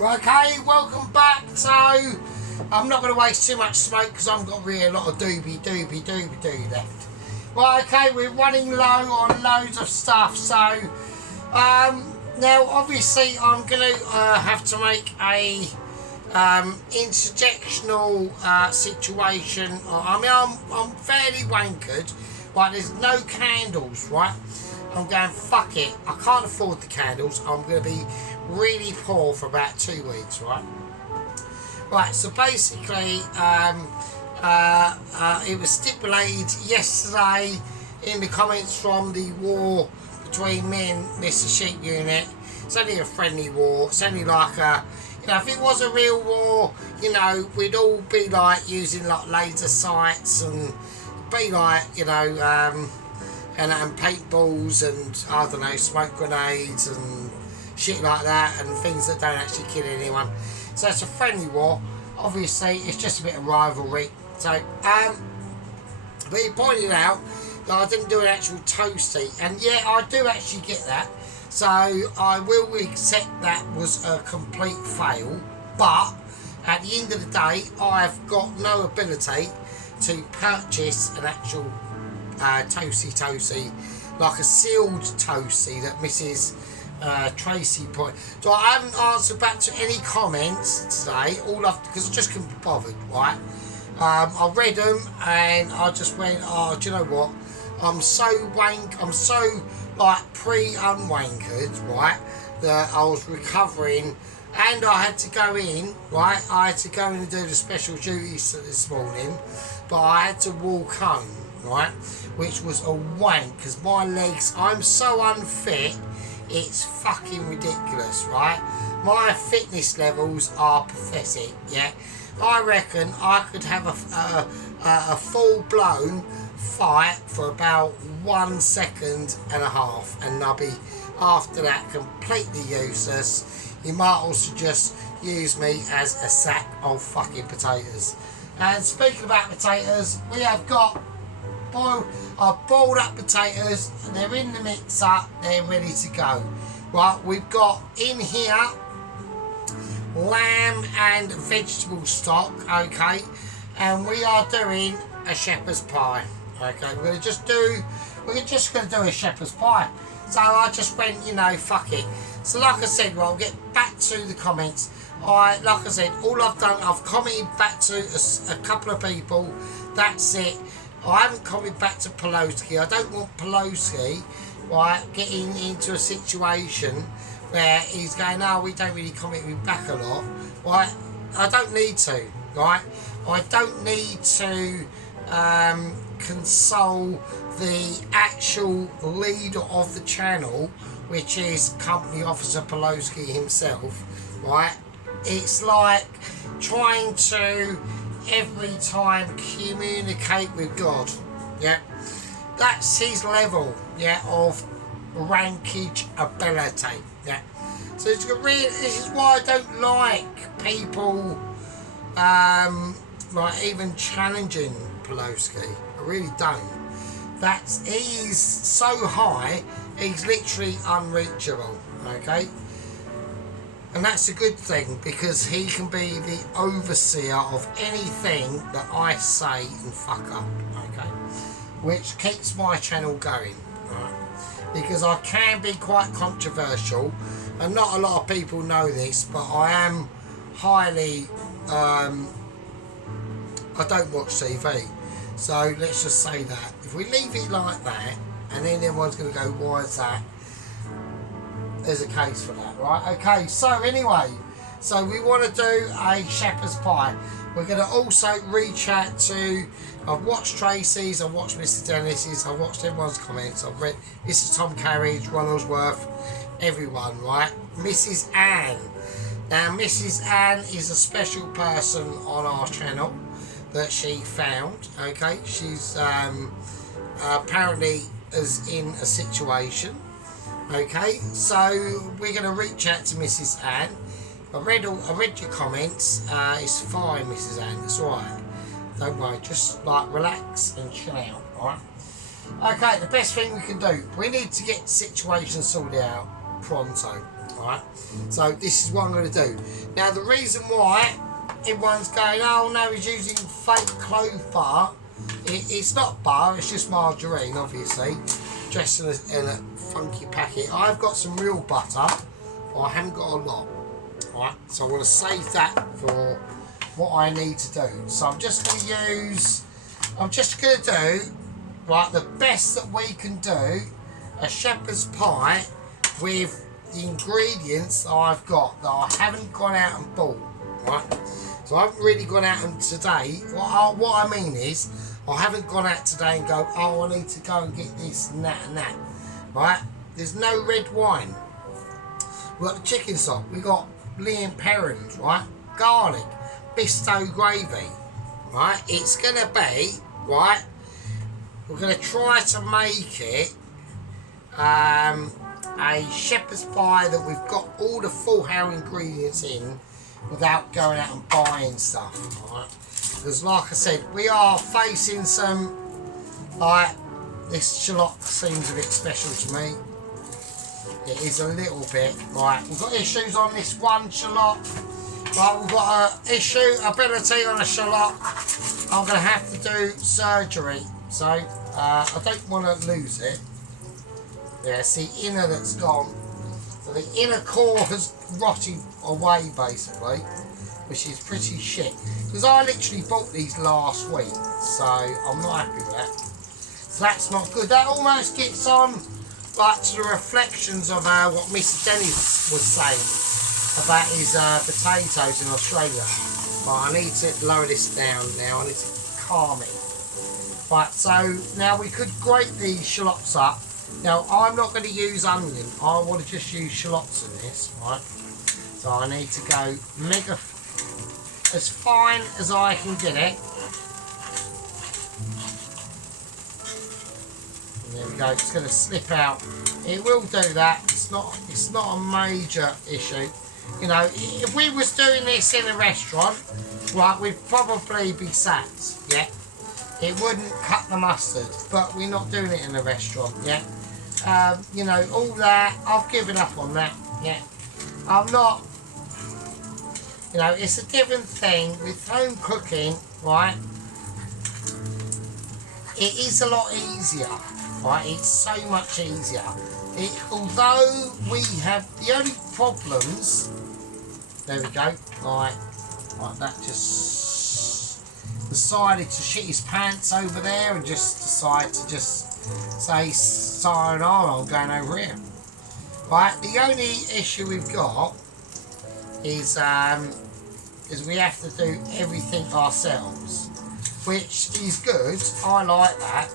Okay, welcome back. So, I'm not going to waste too much smoke because I've got really a lot of doobie left. Right, okay, we're running low on loads of stuff. So, now obviously I'm going to have to make a interjectional situation. I mean, I'm fairly wankered. Right, there's no candles, right? I'm going, fuck it, I can't afford the candles. I'm going to be really poor for about 2 weeks, right? Right, so basically, it was stipulated yesterday in the comments from the war between me and Mr. Sheep Unit. It's only a friendly war. It's only like a, you know, if it was a real war, you know, we'd all be like using like laser sights and be like, you know, and paintballs and, I don't know, smoke grenades and shit like that, and things that don't actually kill anyone. So it's a friendly war. Obviously, it's just a bit of rivalry. So, but he pointed out that I didn't do an actual toasty, and yeah, I do actually get that. So I will accept that was a complete fail. But at the end of the day, I've got no ability to purchase an actual toasty, like a sealed toasty that Mrs. Tracy point. So I haven't answered back to any comments today. Because I just couldn't be bothered, right? I read them and I just went, oh, do you know what? I'm so like pre-unwankered, right? That I was recovering, and I had to go in, right? I had to go in and do the special duties this morning, but I had to walk home, right? Which was a wank because my legs, I'm so unfit. It's fucking ridiculous, right? My fitness levels are pathetic, yeah? I reckon I could have a full-blown fight for about 1.5 seconds, and I'll be, after that, completely useless. You might also just use me as a sack of fucking potatoes. And speaking about potatoes, we have got I've boiled up potatoes, they're in the mixer, they're ready to go. Right, we've got in here lamb and vegetable stock, okay, and we are doing a shepherd's pie. Okay, we're just gonna do a shepherd's pie. So I just went, you know, fuck it. So like I said, well, I'll get back to the comments. Like I said, all I've done, I've commented back to a couple of people. That's it. I haven't commented back to Pelosi. I don't want Pelosi, right, getting into a situation where he's going, oh, we don't really comment back a lot, right? I don't need to, right? I don't need to console the actual leader of the channel, which is Company Officer Pelosi himself, right? It's like trying to every time communicate with God, yeah? That's his level, yeah, of rankage ability, yeah? So it's really, this is why I don't like people like even challenging Pelosi. I really don't. He's so high, he's literally unreachable, okay? And that's a good thing, because he can be the overseer of anything that I say and fuck up, okay? Which keeps my channel going, right? Because I can be quite controversial, and not a lot of people know this, but I am highly, I don't watch TV. So let's just say that. If we leave it like that, and then everyone's going to go, why is that? There's a case for that, right? Okay, so anyway, so we want to do a shepherd's pie. We're going to also reach out to, I've watched Tracy's, I've watched Mr. Dennis's, I've watched everyone's comments, I've read Mrs. Tom Carriage, Ronaldsworth, everyone, right? Mrs. Ann. Now, Mrs. Ann is a special person on our channel that she found, okay? She's apparently is in a situation. Okay, so we're going to reach out to Mrs. Ann. I read your comments. It's fine, Mrs. Ann. It's alright. Don't worry. Just like relax and chill out. Alright. Okay, the best thing we can do. We need to get the situation sorted out pronto. Alright, so this is what I'm going to do. Now the reason why everyone's going, oh no, he's using fake clove butter. It's not butter, it's just margarine, obviously, dressed in a funky packet. I've got some real butter, but I haven't got a lot. Alright, so I'm going to save that for what I need to do. So I'm just going to do, right, the best that we can do, a shepherd's pie with the ingredients that I've got that I haven't gone out and bought, right? So I haven't really gone out and today, what I mean is, I haven't gone out today and go, oh, I need to go and get this and that, right? There's no red wine. We've got the chicken stock, we've got Liam Perrins, right? Garlic, Bisto gravy, right? It's going to be, right, we're going to try to make it a shepherd's pie that we've got all the full how ingredients in without going out and buying stuff, right? Because like I said, we are facing some, like, this shallot seems a bit special to me. It is a little bit, right? We've got issues on this one shallot. Right, we've got an ability on a shallot. I'm going to have to do surgery. So, I don't want to lose it. Yeah, it's the inner that's gone. So the inner core has rotted away, basically, which is pretty shit. Because I literally bought these last week, so I'm not happy with that. So that's not good. That almost gets on, like, to the reflections of what Mr. Dennis was saying about his potatoes in Australia. But I need to lower this down now. I need to calm it. Right, so now we could grate these shallots up. Now, I'm not going to use onion. I want to just use shallots in this, right? So I need to go mega, as fine as I can get it. And there we go. It's going to slip out. It will do that. It's not a major issue. You know, if we was doing this in a restaurant, right, we'd probably be sacked, yeah? It wouldn't cut the mustard, but we're not doing it in a restaurant, yeah? You know, all that, I've given up on that, yeah. I'm not, you know, it's a different thing with home cooking, right? It is a lot easier, right? It's so much easier. Although we have the only problems, there we go, like that, just decided to shit his pants over there and just decide to just say sayonara, I'm going over here. Right, the only issue we've got is we have to do everything ourselves, which is good. I like that.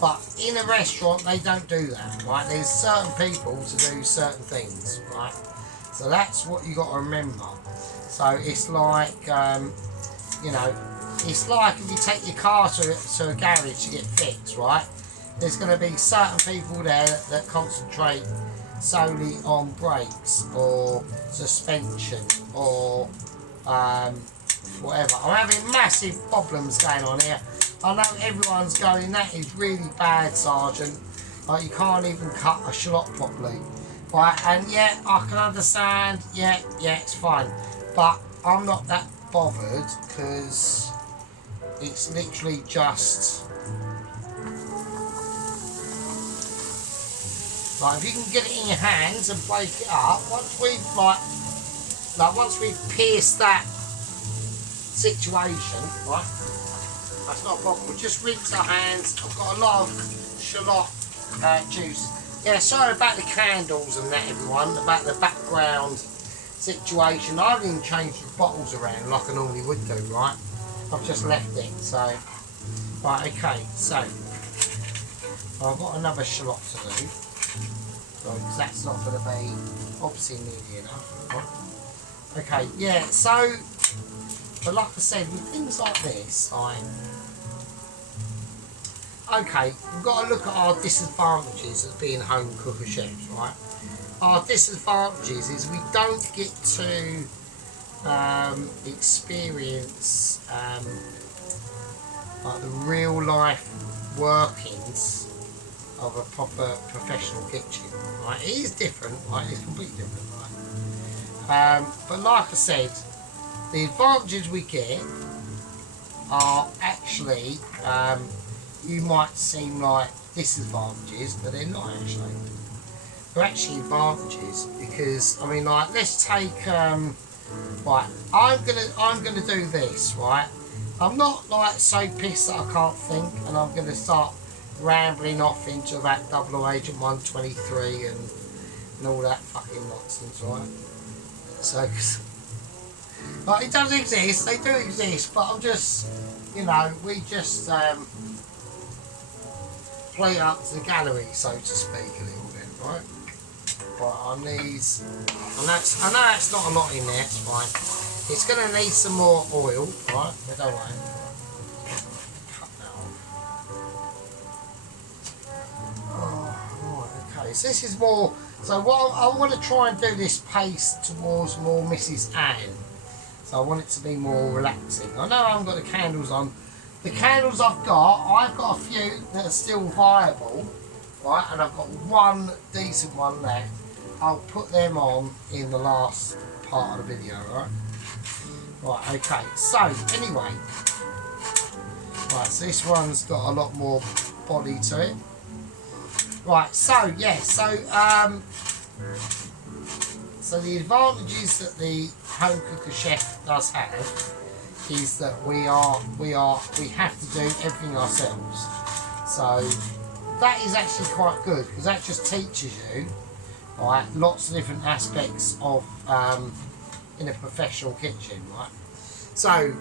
But in a restaurant, they don't do that, right? There's certain people to do certain things, right? So that's what you got to remember. So it's like, you know, it's like if you take your car to a garage to get fixed, right? There's going to be certain people there that concentrate solely on brakes or suspension or whatever. I'm having massive problems going on here. I know everyone's going, that is really bad, Sargent. Like, you can't even cut a shallot properly. Right, and yeah, I can understand, yeah, it's fine. But I'm not that bothered because it's literally just, like, if you can get it in your hands and break it up, once we've pierced that situation, right? That's not a problem. We'll just rinse our hands. I've got a lot of shallot juice. Yeah, sorry about the candles and that, everyone, about the background situation. I haven't even changed the bottles around like I normally would do, right? I've just left it, so. Right, okay, so. I've got another shallot to do. Because that's not going to be obviously nearly enough. Right? Okay, yeah, so. But like I said, with things like this, okay, we've got to look at our disadvantages of being home cooker chefs, right? Our disadvantages is we don't get to experience like the real life workings of a proper professional kitchen. Right, it is different. Right, it's completely different. Right, but like I said, the advantages we get are actually, you might seem like disadvantages, but they're not actually. They're actually advantages because I mean, like, let's take right. I'm gonna do this. Right, I'm not like so pissed that I can't think, and I'm gonna start rambling off into about 00 Agent 123 and all that fucking nonsense, right? So, like, it does exist. They do exist, but I'm just, you know, we just play up to the gallery, so to speak, a little bit, right? Right, on these, and I know that's not a lot in there. It's fine. It's going to need some more oil, right? But don't worry. Cut that off. Oh, right, okay. So this is more. So what I want to try and do this paste towards more Mrs. Anne. So I want it to be more relaxing. I know I haven't got the candles on. The candles I've got a few that are still viable, right? And I've got one decent one left. I'll put them on in the last part of the video, right? Right, okay. So anyway, right. So this one's got a lot more body to it. Right. So yeah. So the advantages that the home cooker chef does have is that we have to do everything ourselves. So that is actually quite good because that just teaches you, right, lots of different aspects of in a professional kitchen, right? So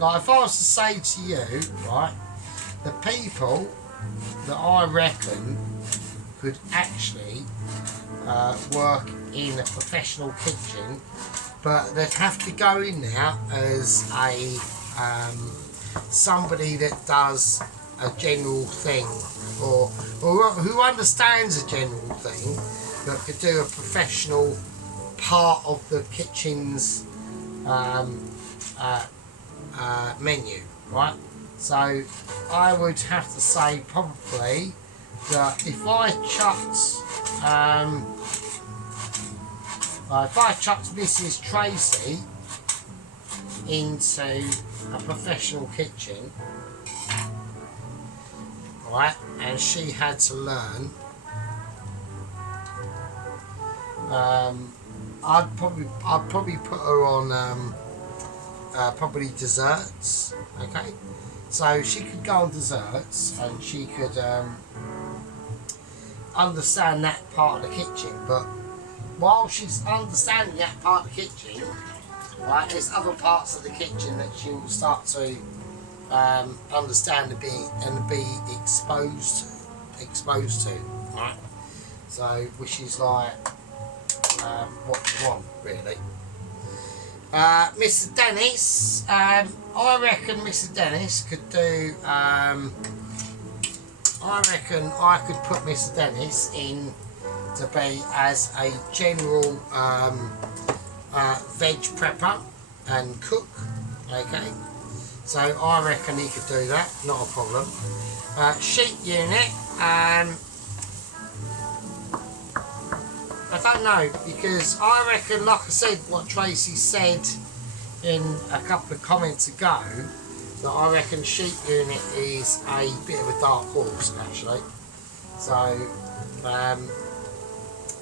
like if I was to say to you, right, the people that I reckon could actually work in a professional kitchen, but they'd have to go in there as a somebody that does a general thing, or who understands a general thing, but could do a professional part of the kitchen's menu, right? So I would have to say probably that if I chucked Mrs. Tracy into a professional kitchen, right, and she had to learn, I'd probably put her on probably desserts, okay? So she could go on desserts and she could understand that part of the kitchen, but while she's understanding that part of the kitchen, right, there's other parts of the kitchen that she will start to understand and be exposed to, right? So, which is like what you want, really. Mrs. Dennis, I reckon Mrs. Dennis could do. I reckon I could put Mrs. Dennis in to be as a general veg prepper and cook, okay? So I reckon he could do that, not a problem. Sheep unit, I don't know, because I reckon, like I said, what Tracy said in a couple of comments ago, that I reckon sheep unit is a bit of a dark horse, actually. So,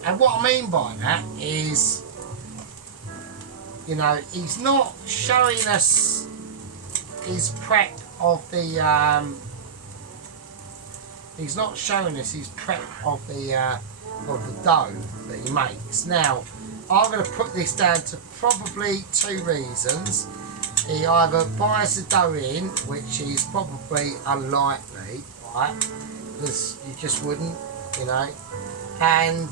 and what I mean by that is, you know, he's not showing us his prep of the, he's not showing us his prep of the dough that he makes. Now, I'm going to put this down to probably two reasons. He either buys the dough in, which is probably unlikely, right? Because you just wouldn't, you know. And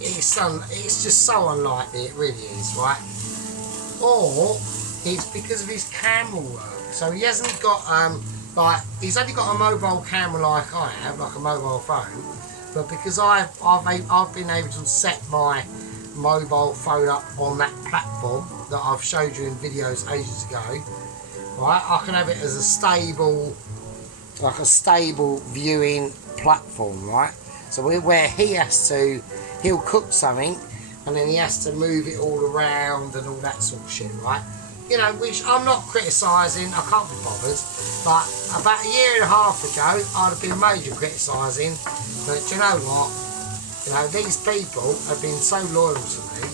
it's just so unlikely, it really is, right? Or it's because of his camera work. So he hasn't got like, he's only got a mobile camera like I have, like a mobile phone. But because I've been able to set my mobile phone up on that platform that I've showed you in videos ages ago, right? I can have it as a stable like a stable viewing platform, right? So where he'll cook something and then he has to move it all around and all that sort of shit, right? You know, which I'm not criticising, I can't be bothered, but about a year and a half ago I'd have been major criticising, but do you know what? You know, these people have been so loyal to me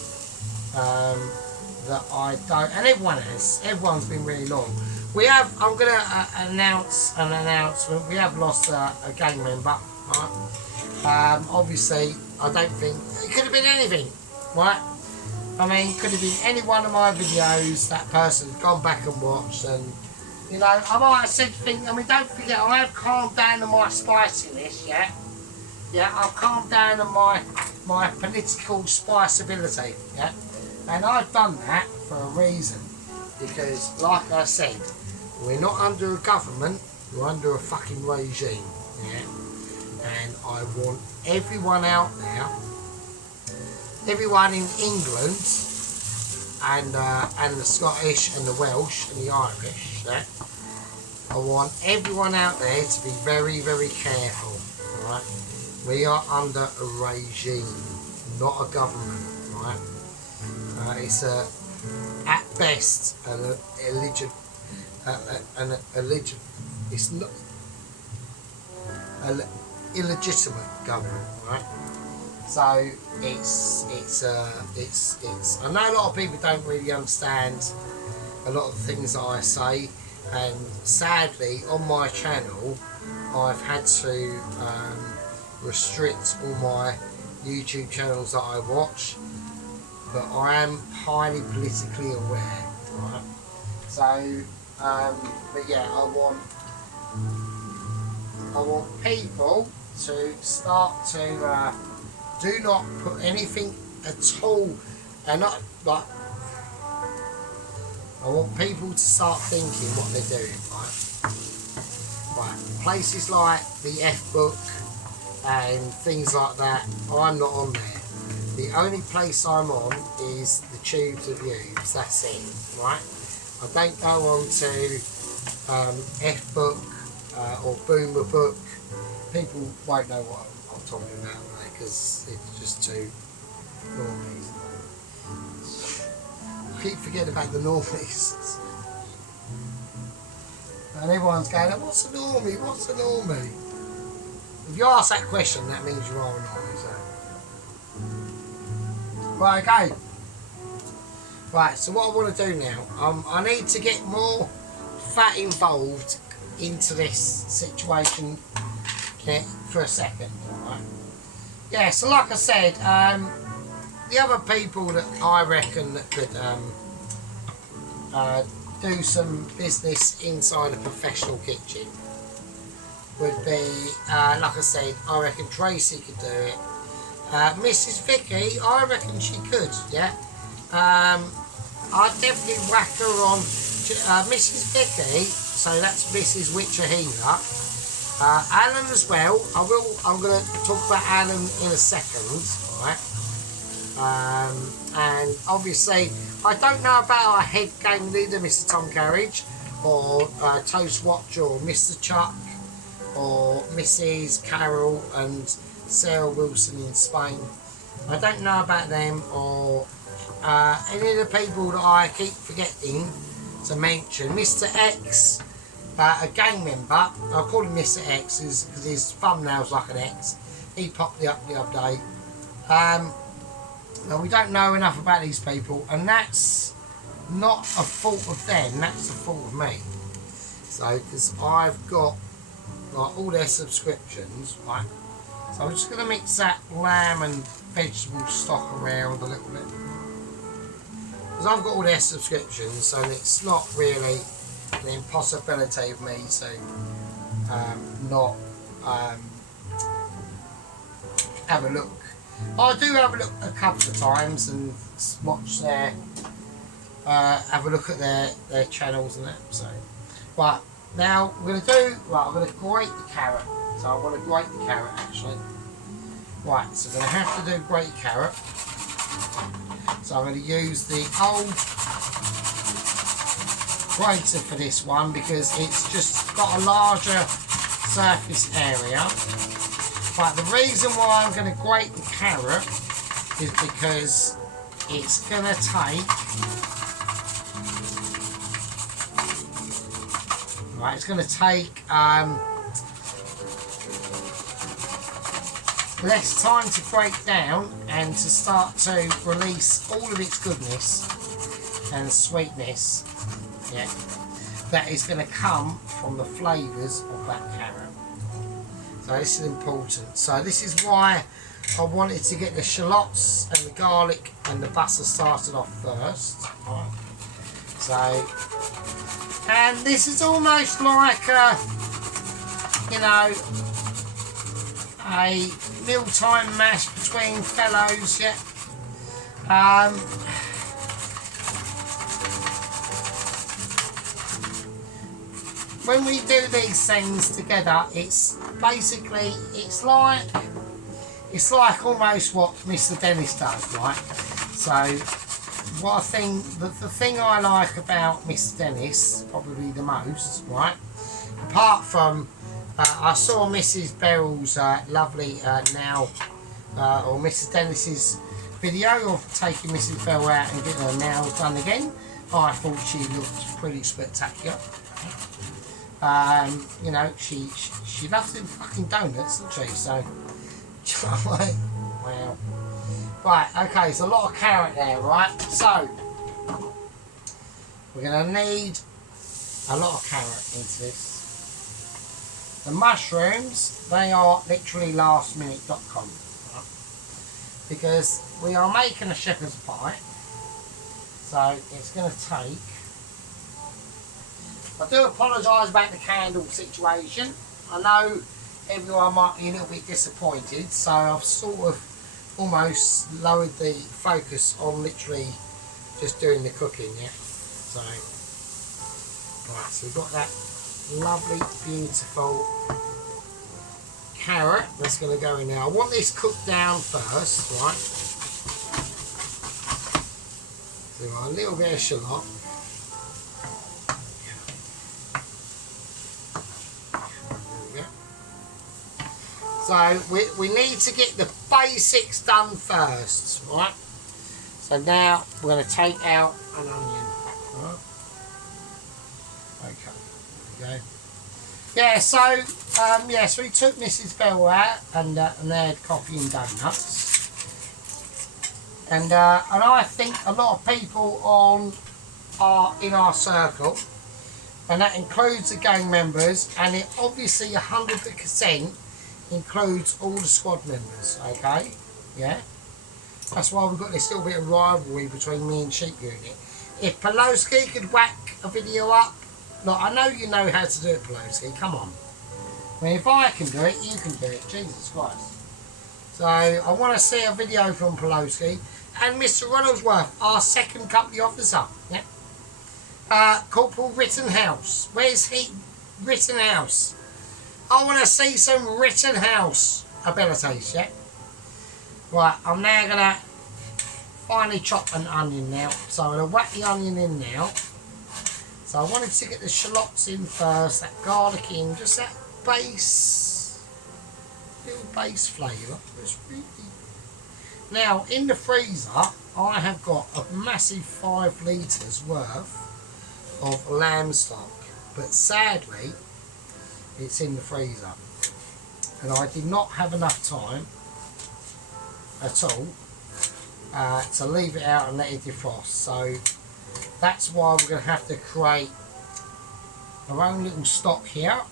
that I don't, and everyone's been really loyal. I'm going to announce an announcement. We have lost a gang member, right? Obviously, I don't think, it could have been anything, right? I mean, it could have been any one of my videos that person's gone back and watched, and, you know, I might have said things, I mean, don't forget, I have calmed down on my spiciness, yeah? Yeah, I've calmed down on my political spiceability, yeah? And I've done that for a reason, because, like I said, we're not under a government, we're under a fucking regime, yeah? And I want everyone out there, everyone in England, and the Scottish and the Welsh and the Irish, yeah? I want everyone out there to be very, very careful, right? We are under a regime, not a government, right? It's at best an it's not an illegitimate government, right? So it's I know a lot of people don't really understand a lot of the things that I say, and sadly on my channel I've had to restrict all my YouTube channels that I watch, but I am highly politically aware, right? So but yeah, I want people to start to do not put anything at all, and not like, I want people to start thinking what they're doing, right? Right, places like the F-Book and things like that, I'm not on there. The only place I'm on is the Tubes of Views, that's it, right? I don't go on to F-Book or Boomer Book. People won't know what I'm talking about, right? Because it's just too normies. I keep forgetting about the normies. And everyone's going, what's a normie? What's a normie? If you ask that question, that means you are a normie, so. Right, okay. Right, so what I want to do now, I need to get more fat involved into this situation, yeah, for a second, right? Yeah, so like I said, the other people that I reckon that could do some business inside a professional kitchen would be, like I said, I reckon Tracy could do it. Mrs. Vicky, I reckon she could, yeah. I'd definitely whack her on Mrs. Vicky, so that's Mrs. Witcher-Healer. Alan as well. I'm going to talk about Alan in a second, right? And obviously, I don't know about our head gang leader, Mr. Tom Carriage, or Toast Watch, or Mr. Chuck, or Mrs. Carol and Sarah Wilson in Spain. I don't know about them, or any of the people that I keep forgetting to mention. Mr. X, a gang member, I call him Mr. X because his thumbnail's like an X. He popped up the other day. Now we don't know enough about these people, and that's not a fault of them, that's a fault of me. So, because I've got like all their subscriptions, right? So I'm just going to mix that lamb and vegetable stock around a little bit. Because I've got all their subscriptions, so it's not really an impossibility of me to not have a look. I do have a look a couple of times and watch their, have a look at their channels and that. So, but now we're going to do, right, I'm going to grate the carrot. So I want to grate the carrot actually. Right, so I'm going to have to do grate carrot. So I'm going to use the old grater for this one because it's just got a larger surface area. But the reason why I'm going to grate the carrot is because it's going to take, right, it's going to take less time to break down and to start to release all of its goodness and sweetness, yeah, that is going to come from the flavours of that carrot. So this is important. So this is why I wanted to get the shallots and the garlic and the butter started off first. Right. So, and this is almost like you know, a mealtime mash between fellows, yeah. When we do these things together, it's basically, it's like almost what Mr. Dennis does, right? So what I think, the thing I like about Mr. Dennis probably the most, right, apart from I saw Mrs. Beryl's lovely nail, or Mrs. Dennis's video of taking Mrs. Beryl out and getting her nails done again. I thought she looked pretty spectacular. You know, she loves them fucking donuts, doesn't she? So, wow. Right, okay, so a lot of carrot there, right? So, we're going to need a lot of carrot into this. The mushrooms, they are literally lastminute.com, right? Because we are making a shepherd's pie, so it's going to take, I do apologise about the candle situation. I know everyone might be a little bit disappointed, so I've sort of almost lowered the focus on literally just doing the cooking, yeah. So, right, so we've got that lovely, beautiful carrot that's going to go in there. I want this cooked down first, right? So a little bit of shallot. So we need to get the basics done first, right? So now we're going to take out an onion. Right? Okay, there we go. Yeah, so so we took Mrs. Bell out and they had coffee and donuts. And I think a lot of people are in our circle, and that includes the gang members, and it obviously 100% includes all the squad members, okay? Yeah? That's why we've got this little bit of rivalry between me and Sheep Unit. If Pelosi could whack a video up, look, I know you know how to do it, Pelosi, come on. I mean, if I can do it, you can do it, Jesus Christ. So, I want to see a video from Pelosi and Mr. Ronaldsworth, our second company officer, yeah? Corporal Rittenhouse, where's he? Rittenhouse. I want to see some Rittenhouse abilities, yeah? Right, I'm now going to finally chop an onion now. So I'm going to whack the onion in now. So I wanted to get the shallots in first, that garlic in, just that base, little base flavour. Now, in the freezer, I have got a massive 5 litres worth of lamb stock. But sadly, it's in the freezer, and I did not have enough time at all to leave it out and let it defrost. So that's why we're going to have to create our own little stock here.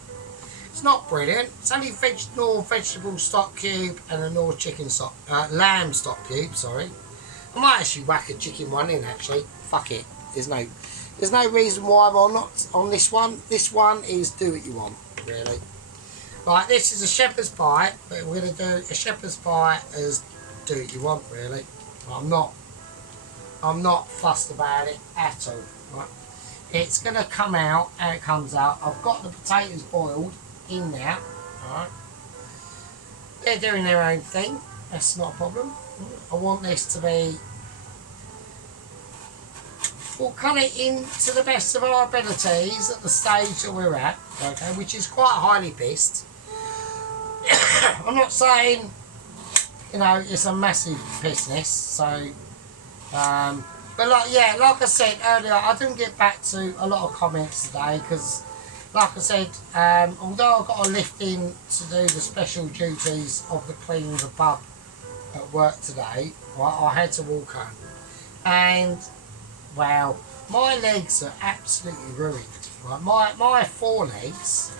It's not brilliant. It's only Knorr vegetable stock cube and a Knorr chicken stock, lamb stock cube. Sorry, I might actually whack a chicken one in. Actually, fuck it. There's no reason why I'm not on this one. This one is do what you want. Really. Right, this is a shepherd's pie, but we're going to do a shepherd's pie as do what you want, really. I'm not fussed about it at all. Right. It's going to come out how it comes out. I've got the potatoes boiled in there. Alright. They're doing their own thing. That's not a problem. I want this to be we'll cut it in to the best of our abilities at the stage that we're at, okay, which is quite highly pissed. I'm not saying, you know, it's a massive business, so, but like I said earlier, I didn't get back to a lot of comments today because, like I said, although I got a lift in to do the special duties of the cleaning the pub at work today, right, I had to walk home, and wow, my legs are absolutely ruined. Right, my forelegs,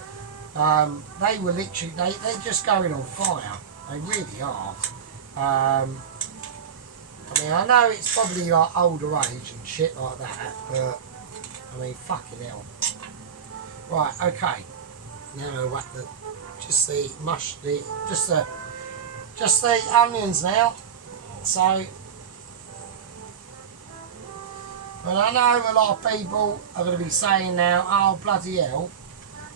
they were literally they're just going on fire. They really are. I mean, I know it's probably like older age and shit like that, but I mean, fucking hell. Right, okay. Now what just the onions now. So, and I know a lot of people are going to be saying now, oh bloody hell,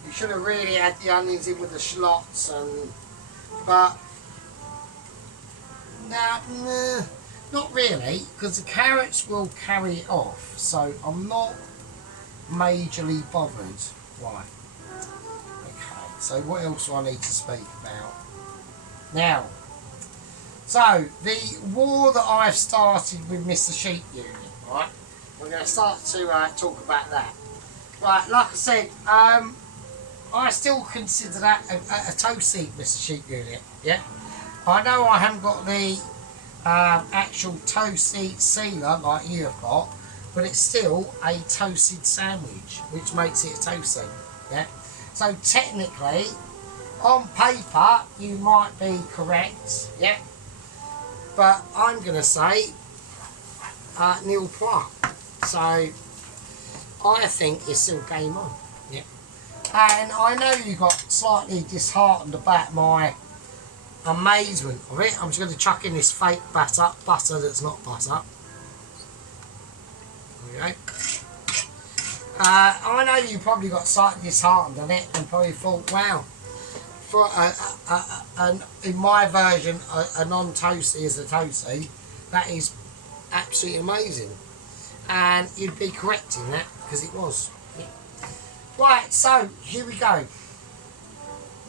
you should have really had the onions in with the shallots, but no, not really, because the carrots will carry it off, so I'm not majorly bothered. Right, okay, so what else do I need to speak about? Now, so the war that I've started with Mr. Sheep Unit, right, we're going to start to talk about that. Right, like I said, I still consider that a toe seed, Mr. Sheep Unit, yeah? I know I haven't got the actual toe seed sealer like you have got, but it's still a toasted sandwich, which makes it a toasty, yeah? So technically, on paper, you might be correct, yeah? But I'm going to say nil point. So I think it's still game on, yeah? And I know you got slightly disheartened about my amazement of it. I'm just going to chuck in this fake butter that's not butter. Okay. I know you probably got slightly disheartened on it and probably thought, wow, for in my version, a non-toasty is a toasty. That is absolutely amazing. And you'd be correct in that because it was. Yeah. Right, so here we go. I'm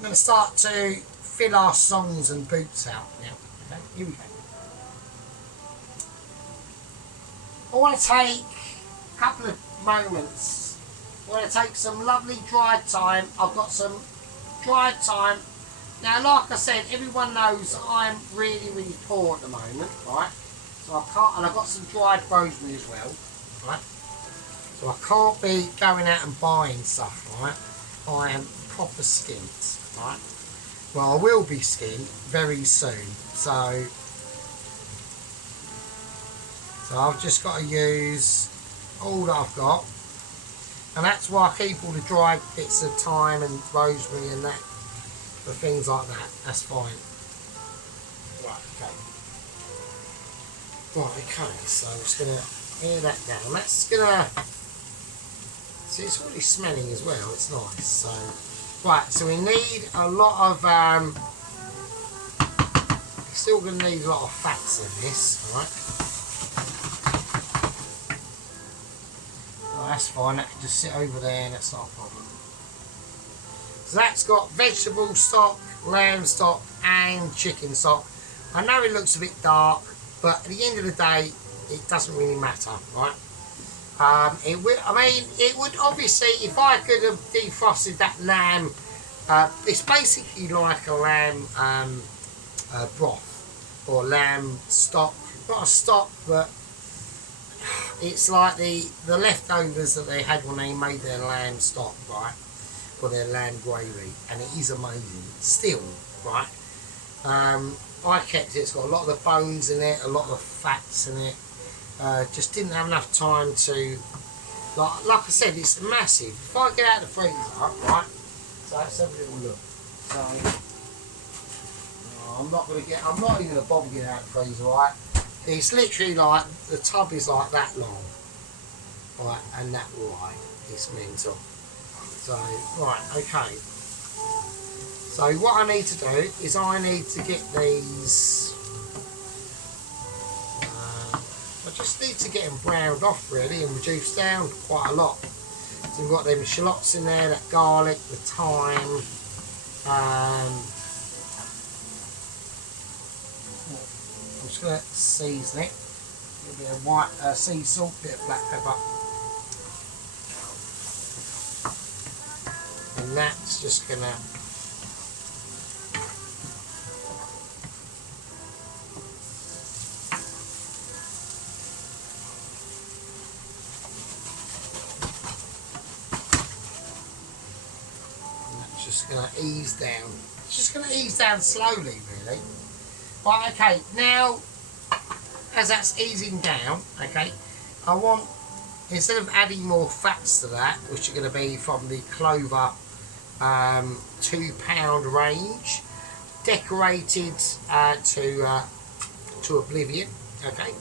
going to start to fill our songs and boots out now. Okay, here we go. I want to take a couple of moments. I want to take some lovely dried thyme. I've got some dried thyme. Now, like I said, everyone knows I'm really, really poor at the moment, right? So I can't, and I've got some dried rosemary as well, right? So I can't be going out and buying stuff, right? I am proper skint, right? Well, I will be skint very soon. So I've just got to use all that I've got, and that's why I keep all the dried bits of thyme and rosemary and that, for things like that. That's fine. Right, okay. Right, okay, so I'm just going to air that down. That's going to... See, it's already smelling as well. It's nice. So, right, so we need a lot of... we're still going to need a lot of fats in this, alright? Well, that's fine. That can just sit over there and that's not a problem. So that's got vegetable stock, lamb stock and chicken stock. I know it looks a bit dark, but at the end of the day, it doesn't really matter, right? It would obviously, if I could have defrosted that lamb, it's basically like a lamb broth or lamb stock. Not a stock, but it's like the leftovers that they had when they made their lamb stock, right? For their lamb gravy, and it is amazing still, right? I kept it. It's got a lot of the bones in it, a lot of the fats in it. Just didn't have enough time to, like I said, it's massive. If I get out of the freezer, right? So let's have a little look. So I'm not even gonna bother getting out of the freezer, right? It's literally like the tub is like that long, right, and that wide. It's mental. So right, okay. So what I need to do is I need to get these. I just just need to get them browned off really and reduced down quite a lot. So we've got them shallots in there, that garlic, the thyme. I'm just going to season it. A bit of white sea salt, bit of black pepper. And that's just going to ease down. It's just going to ease down slowly, really. Right, okay, now as that's easing down, okay, I want, instead of adding more fats to that, which are going to be from the clover £2 range, decorated to oblivion, okay.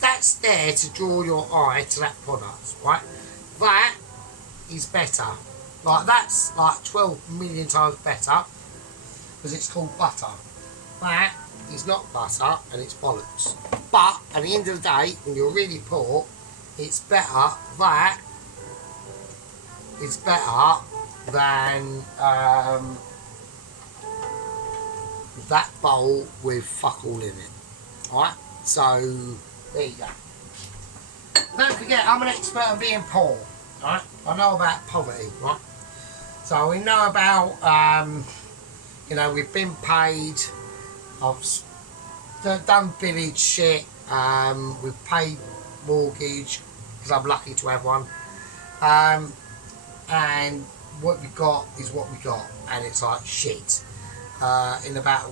That's there to draw your eye to that product, right? That is better. Like that's like 12 million times better because it's called butter. That is not butter and it's bollocks. But at the end of the day, when you're really poor, it's better. That is better than that bowl with fuck all in it. Alright? So there you go. Don't forget, I'm an expert on being poor. Right? I know about poverty, right? So we know about, you know, we've been paid, I've done village shit, we've paid mortgage, because I'm lucky to have one, and what we got is what we got, and it's like shit. In about,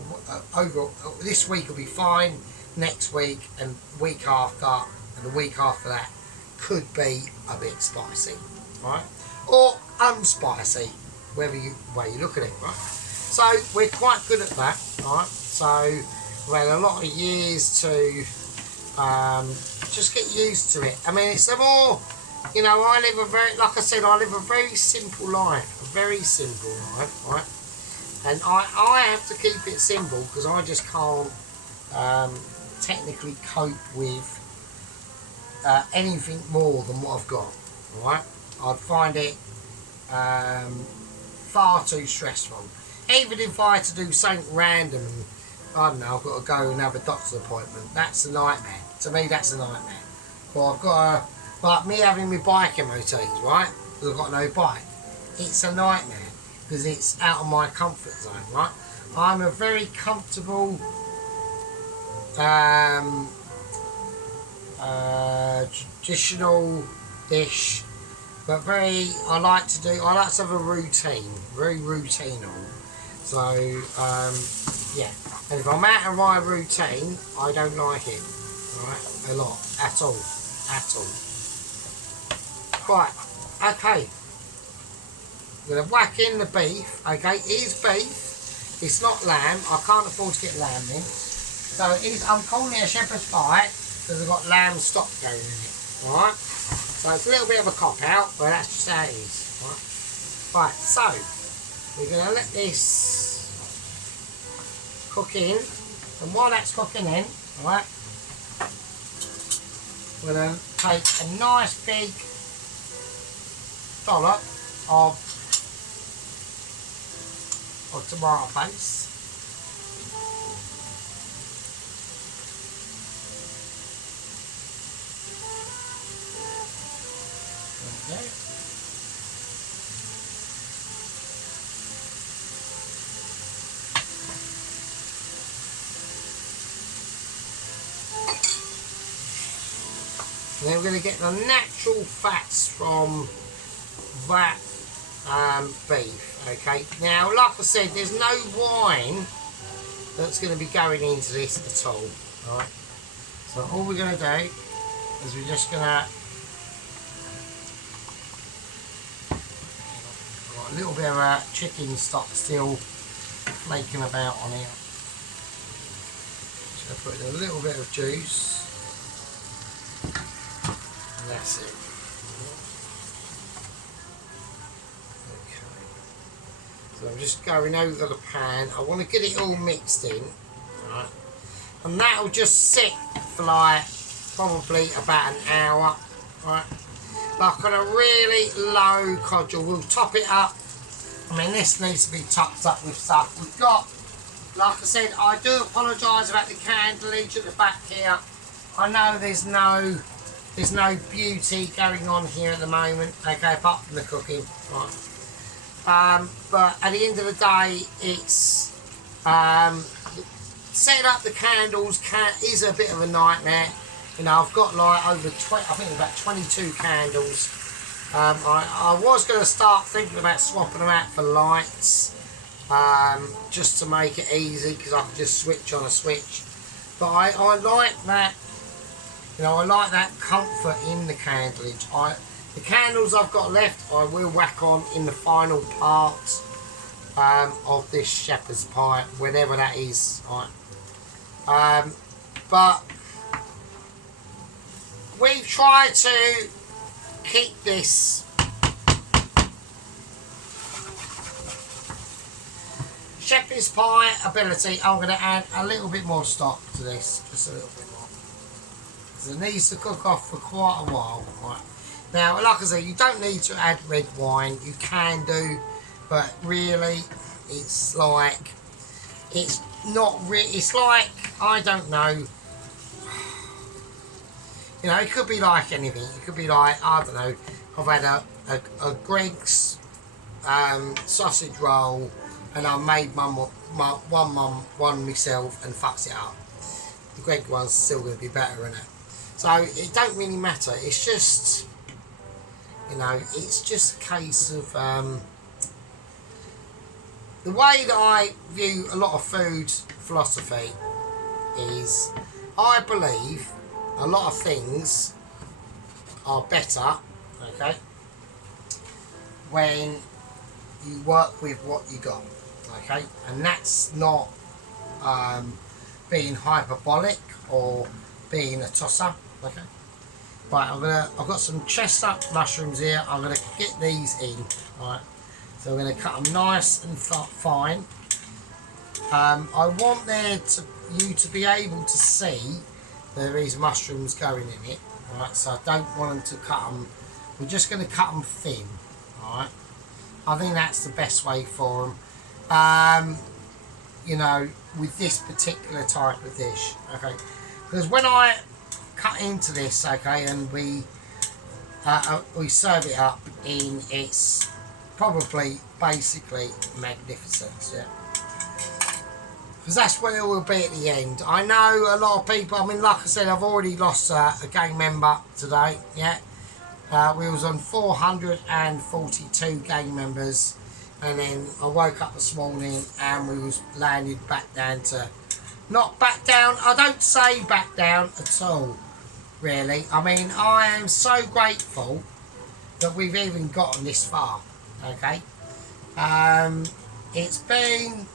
this week will be fine, next week, and week after, and the week after that, could be a bit spicy, right? Or unspicy, whether way you look at it, right? So we're quite good at that, right? So we've had a lot of years to just get used to it. I mean, it's a more, you know, I live a very, like I said, I live a very simple life, a very simple life, right? And I have to keep it simple because I just can't technically cope with anything more than what I've got, right? I'd find it far too stressful. Even if I had to do something random, I don't know, I've got to go and have a doctor's appointment, that's a nightmare. To me, that's a nightmare. Well, I've got to, like me having my biking routines, right? Because I've got no bike. It's a nightmare because it's out of my comfort zone, right? I'm a very comfortable traditional-ish, but I like to have a routine, very routine-al. So, yeah, and if I'm out of my routine, I don't like it, right, a lot, at all. Right, okay, I'm going to whack in the beef, okay, it is beef, it's not lamb, I can't afford to get lamb in, so I'm calling it a shepherd's pie, because I've got lamb stock going in it, alright? So it's a little bit of a cop-out, but that's just how it is, right? Right, so, we're going to let this cook in, and while that's cooking in, alright, we're going to take a nice big dollop of tomato paste. Okay. And then we're going to get the natural fats from that beef, okay? Now, like I said, there's no wine that's going to be going into this at all, alright? So all we're going to do is we're just going to, got a little bit of chicken stock still flaking about on here. Just going to put in a little bit of juice. And that's it. Okay. So I'm just going over the pan. I want to get it all mixed in. Right. And that'll just sit for like probably about an hour. Right, like on a really low codule. We'll top it up. I mean, this needs to be topped up with stuff. We've got, like I said, I do apologise about the candleage at the back here. I know there's no beauty going on here at the moment, okay, apart from the cooking, right? But at the end of the day, it's setting up the candles is a bit of a nightmare. You know, I've got like over 20, I think about 22 candles. I was going to start thinking about swapping them out for lights, just to make it easy, because I can just switch on a switch. But I like that, you know, I like that comfort in the candleage. The candles I've got left, I will whack on in the final part of this shepherd's pie, whenever that is. Right? But we've tried to keep this shepherd's pie ability. I'm going to add a little bit more stock to this, just a little bit more, because it needs to cook off for quite a while. Right? Now, like I said, you don't need to add red wine. You can do, but really, it's like, it's not really. It's like, I don't know. You know, it could be like anything. It could be like, I don't know, I've had a Greg's sausage roll, and I made one myself and fucked it up. The Greg one's still going to be better, isn't it? So it don't really matter. It's just, you know, it's just a case of the way that I view a lot of food philosophy is, I believe a lot of things are better, okay, when you work with what you got, okay, and that's not being hyperbolic or being a tosser, okay. Right, I've got some chestnut mushrooms here. I'm gonna get these in, right. So I'm gonna cut them nice and fine. I want you to be able to see there is mushrooms going in it, right? So I don't want them to cut them. We're just going to cut them thin, right? I think that's the best way for them. You know, with this particular type of dish, okay? Because when I cut into this, okay, and we serve it up in its probably basically magnificence, yeah. Because that's where it will be at the end. I know a lot of people, I mean, like I said, I've already lost a gang member today, yeah. We was on 442 gang members, and then I woke up this morning and we was landed back down to, not back down, I don't say back down at all, really. I mean, I am so grateful that we've even gotten this far, okay. It's been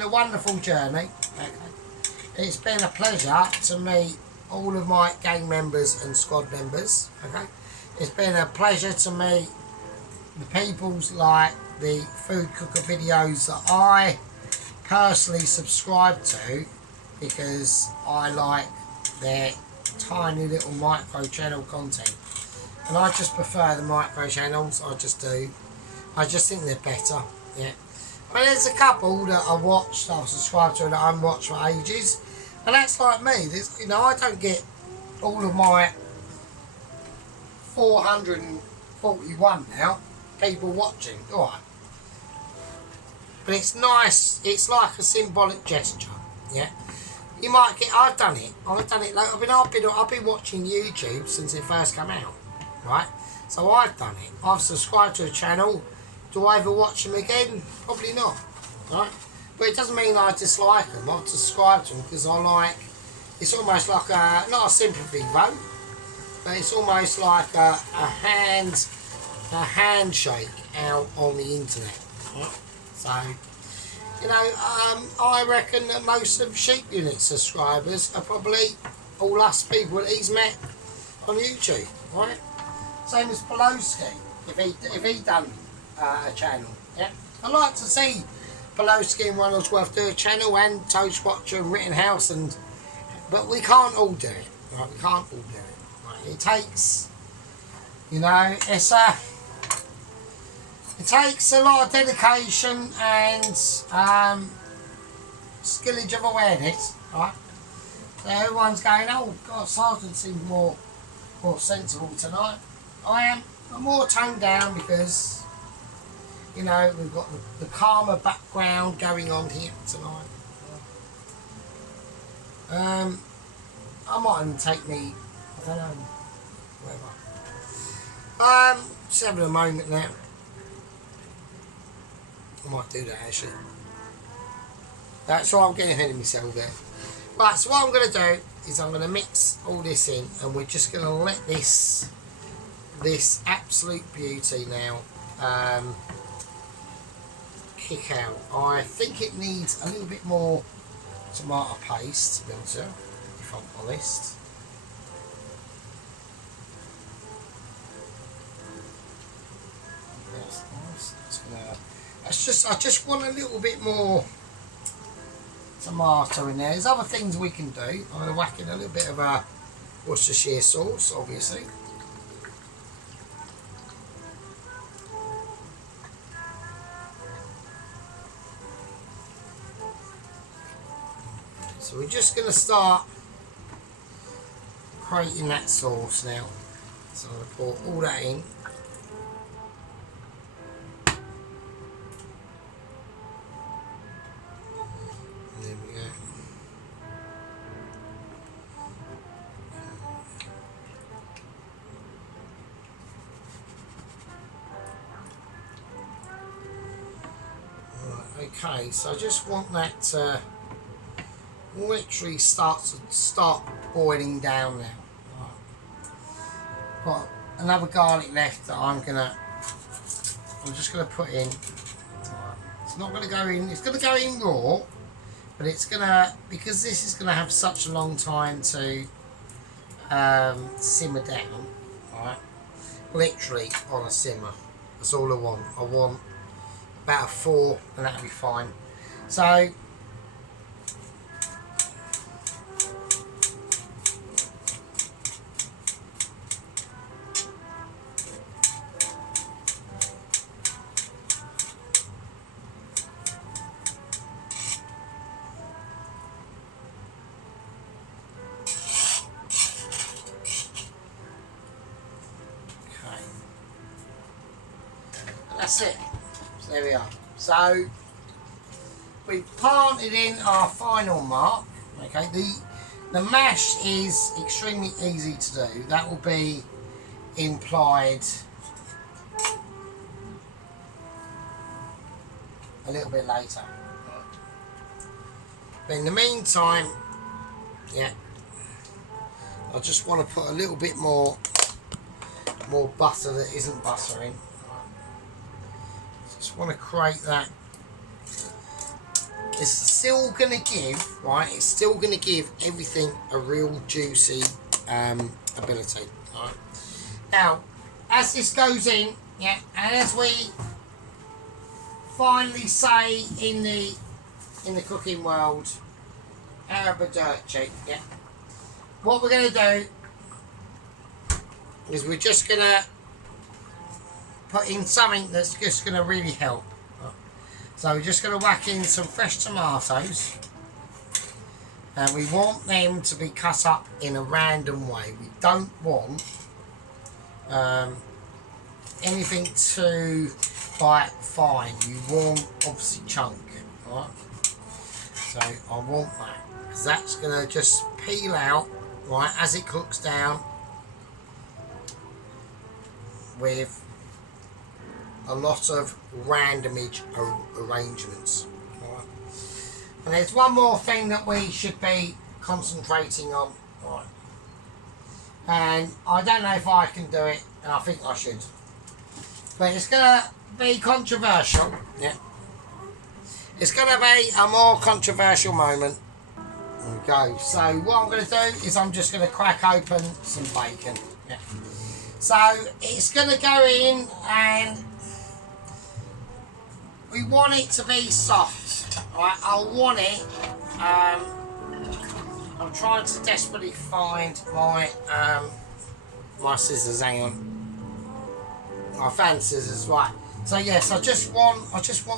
a wonderful journey, okay. It's been a pleasure to meet all of my gang members and squad members, okay. It's been a pleasure to meet the people's, like the food cooker videos that I personally subscribe to, because I like their tiny little micro channel content, and I just prefer the micro channels. I just do. I just think they're better, yeah. I mean, there's a couple that I watched, I've subscribed to, that I haven't watched for ages, and that's like me. There's, you know, I don't get all of my 441 now people watching, alright. But it's nice. It's like a symbolic gesture, yeah. You might get. I've done it. Like, I've been watching YouTube since it first came out, right? So I've done it. I've subscribed to a channel. Do I ever watch them again? Probably not, right? But it doesn't mean I dislike them. I've subscribed to them because I like. It's almost like not a sympathy vote, but it's almost like a handshake out on the internet. Right? So, you know, I reckon that most of Sheep Unit subscribers are probably all us people that he's met on YouTube, right? Same as Poloski, if he done a channel, yeah. I'd like to see Poloski and Ronaldsworth do a channel, and Toast Watcher and Rittenhouse and but we can't all do it. Right? We can't all do it. Right? It takes, you know, it takes a lot of dedication and skillage of awareness. Right? So everyone's going, oh God, Sargent seems more sensible tonight. I'm more toned down because, you know, we've got the calmer background going on here tonight. I might even take me, I don't know, whatever. Just having a moment now. I might do that actually. That's why I'm getting ahead of myself there. Right, so what I'm going to do is I'm going to mix all this in, and we're just going to let this absolute beauty now kick out. I think it needs a little bit more tomato paste, to be honest, if I'm honest. That's nice. I just want a little bit more tomato in there. There's other things we can do. I'm going to whack in a little bit of a Worcestershire sauce, obviously. So we're just going to start creating that sauce now. So I'm going to pour all that in. And there we go. Right, okay, so I just want that to literally start boiling down now. Right. Got another garlic left that I'm just gonna put in. Right. It's not gonna go in. It's gonna go in raw, but it's gonna, because this is gonna have such a long time to simmer down. Right. Literally on a simmer. That's all I want. I want about a 4, and that'll be fine. So. That's it. So there we are. So we've planted in our final mark. Okay, the mash is extremely easy to do. That will be implied a little bit later. But in the meantime, yeah, I just want to put a little bit more butter that isn't butter in. Just want to create that. It's still going to give, right? It's still going to give everything a real juicy ability. Right? Now, as this goes in, yeah, and as we finally say in the cooking world, arrivederci, yeah. What we're going to do is we're just going to put in something that's just going to really help. So we're just going to whack in some fresh tomatoes, and we want them to be cut up in a random way. We don't want anything too fine. You want obviously chunk, right? So I want that, because that's going to just peel out, right, as it cooks down with a lot of randomage arrangements. Right. And there's one more thing that we should be concentrating on. Right. And I don't know if I can do it, and I think I should. But it's going to be controversial. Yeah. It's going to be a more controversial moment. There we go. So what I'm going to do is I'm just going to crack open some bacon. Yeah. So it's going to go in, and we want it to be soft, right? I want I'm trying to desperately find my my scissors. Hang on. I found scissors, right. So yes, I just want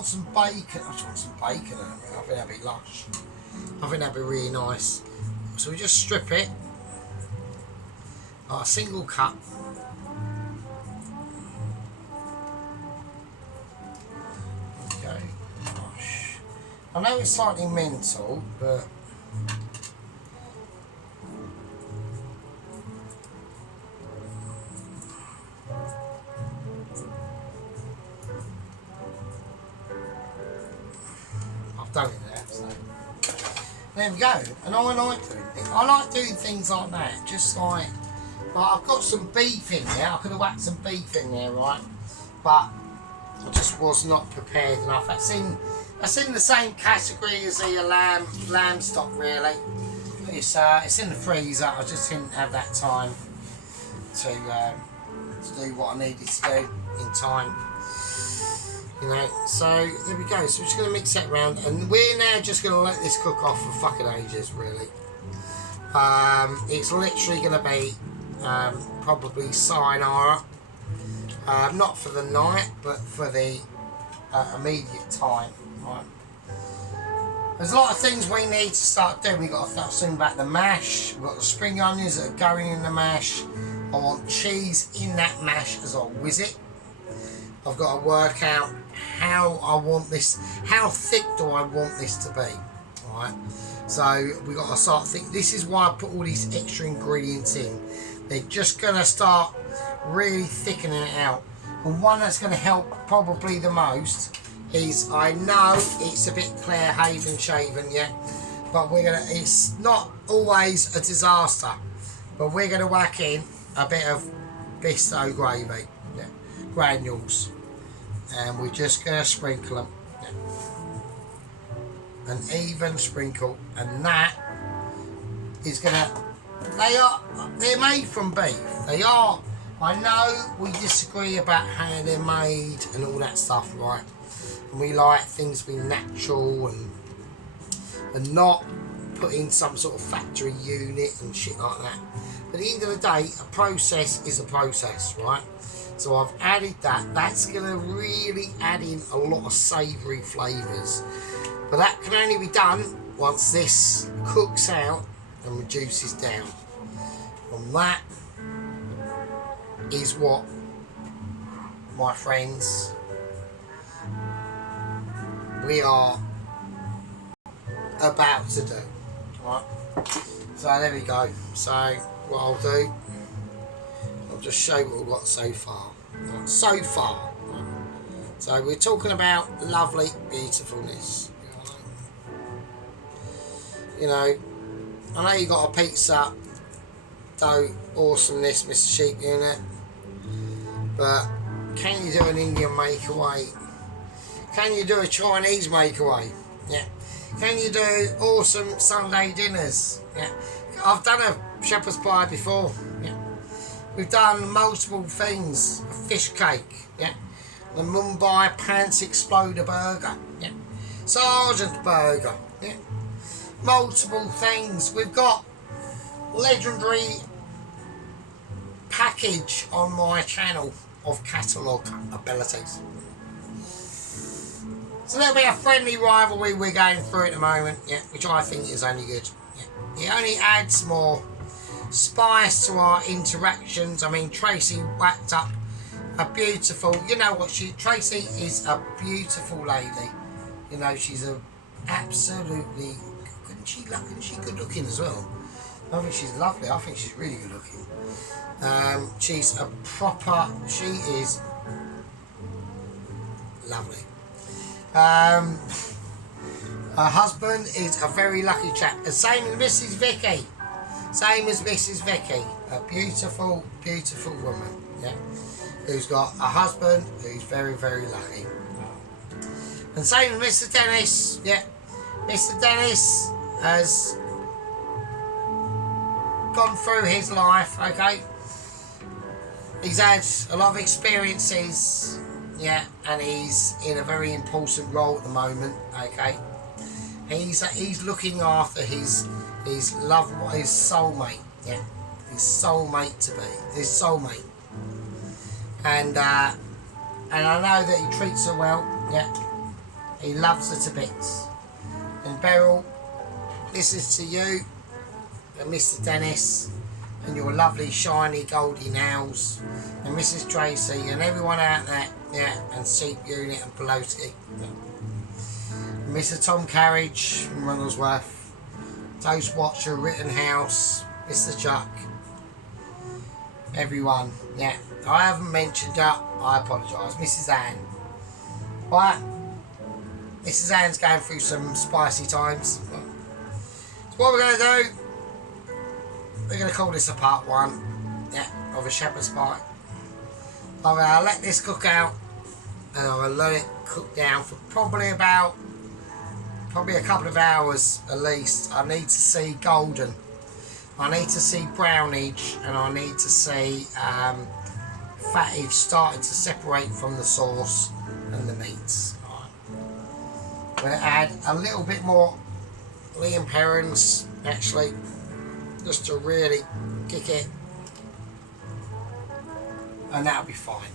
some bacon. I just want some bacon. I think that'd be lush. I think that'd be really nice. So we just strip it. A single cut. Okay. Gosh. I know it's slightly mental, but I've done it now, so there we go. And I like doing things like that, just like I've got some beef in there. I could have whacked some beef in there, right? But I just was not prepared enough. That's in the same category as the lamb stock, really. It's in the freezer. I just didn't have that time to do what I needed to do in time. You know, so there we go. So we're just going to mix that around, and we're now just going to let this cook off for fucking ages, really. It's literally going to be probably sayonara, not for the night, but for the immediate time. Right. There's a lot of things we need to start doing. We've got to start soon about the mash. We've got the spring onions that are going in the mash. I want cheese in that mash as I whiz it. I've got to work out how I want this, how thick do I want this to be, alright? So we've got to start thinking, this is why I put all these extra ingredients in. They're just going to start really thickening it out. And one that's going to help probably the most is, I know it's a bit Claire Haven shaven, yeah, but it's not always a disaster, but we're going to whack in a bit of Bisto gravy, yeah, granules. And we're just going to sprinkle them, yeah. An even sprinkle, and that is going to, they're made from beef. They are. I know we disagree about how they're made and all that stuff, right? And we like things being natural and not put in some sort of factory unit and shit like that. But at the end of the day, a process is a process, right? So I've added that. That's going to really add in a lot of savoury flavours. But that can only be done once this cooks out and reduces down. And that is what, my friends, we are about to do. Right? So there we go. So what I'll do, I'll just show what we've got so far. Right, so far. Right. So we're talking about lovely beautifulness. You know, I know you got a pizza dough awesomeness, Mr. Sheep Unit, but can you do an Indian makeaway? Can you do a Chinese makeaway? Yeah. Can you do awesome Sunday dinners? Yeah. I've done a shepherd's pie before. Yeah. We've done multiple things. A fish cake. Yeah. The Mumbai Pants Exploder burger. Yeah. Sargent burger. Yeah. Multiple things. We've got legendary package on my channel of catalogue abilities. So there'll be a friendly rivalry we're going through at the moment, yeah, which I think is only good. Yeah. It only adds more spice to our interactions. I mean, Tracy whacked up a beautiful, you know what, Tracy is a beautiful lady. You know, she's a absolutely, isn't she good looking as well? I think she's lovely. I think she's really good looking. She's a proper, she is lovely. Her husband is a very lucky chap. The same as Mrs. Vicky. Same as Mrs. Vicky. A beautiful, beautiful woman. Yeah. Who's got a husband who's very, very lucky. And same as Mr. Dennis. Yeah. Mr. Dennis has gone through his life, okay? He's had a lot of experiences, yeah, and he's in a very important role at the moment, okay? He's looking after his his love, his soulmate, yeah, his soulmate to be, his soulmate, and I know that he treats her well, yeah, he loves her to bits. And Beryl, this is to you, and Mr. Dennis, and your lovely shiny goldy nails, and Mrs. Tracy, and everyone out there, yeah, and Sheep Unit and Pelosi, yeah. Mr. Tom Carriage from Runnelsworth, Toast Watcher, Rittenhouse, Mr. Chuck, everyone, yeah. I haven't mentioned her, I apologise, Mrs. Ann. But Mrs. Ann's going through some spicy times. So what we're going to do, we're going to call this a part 1, yeah, of a shepherd's pie. I'm going to let this cook out, and I'm going to let it cook down for probably a couple of hours at least. I need to see golden, I need to see brownage, and I need to see fattage starting to separate from the sauce and the meats. I'm going to add a little bit more Liam Perrins, actually, just to really kick it, and that'll be fine.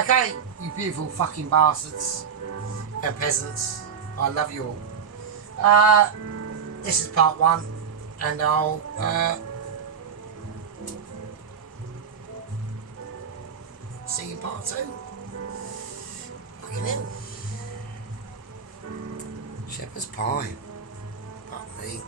Okay, you beautiful fucking bastards and peasants, I love you all. This is part 1, and I'll see you in part 2. Fucking hell. Shepherd's pie. Fuck me.